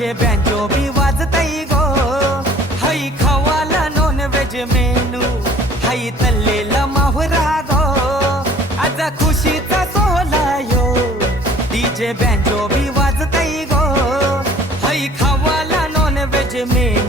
DJ banjo बी वाजतई गो, हाई खावाला non veg menu, हाई तल्लेला माहुरा गो, आज खुशीचा सोहळा यो, DJ banjo बी वाजतई गो, हाई खावाला non veg menu.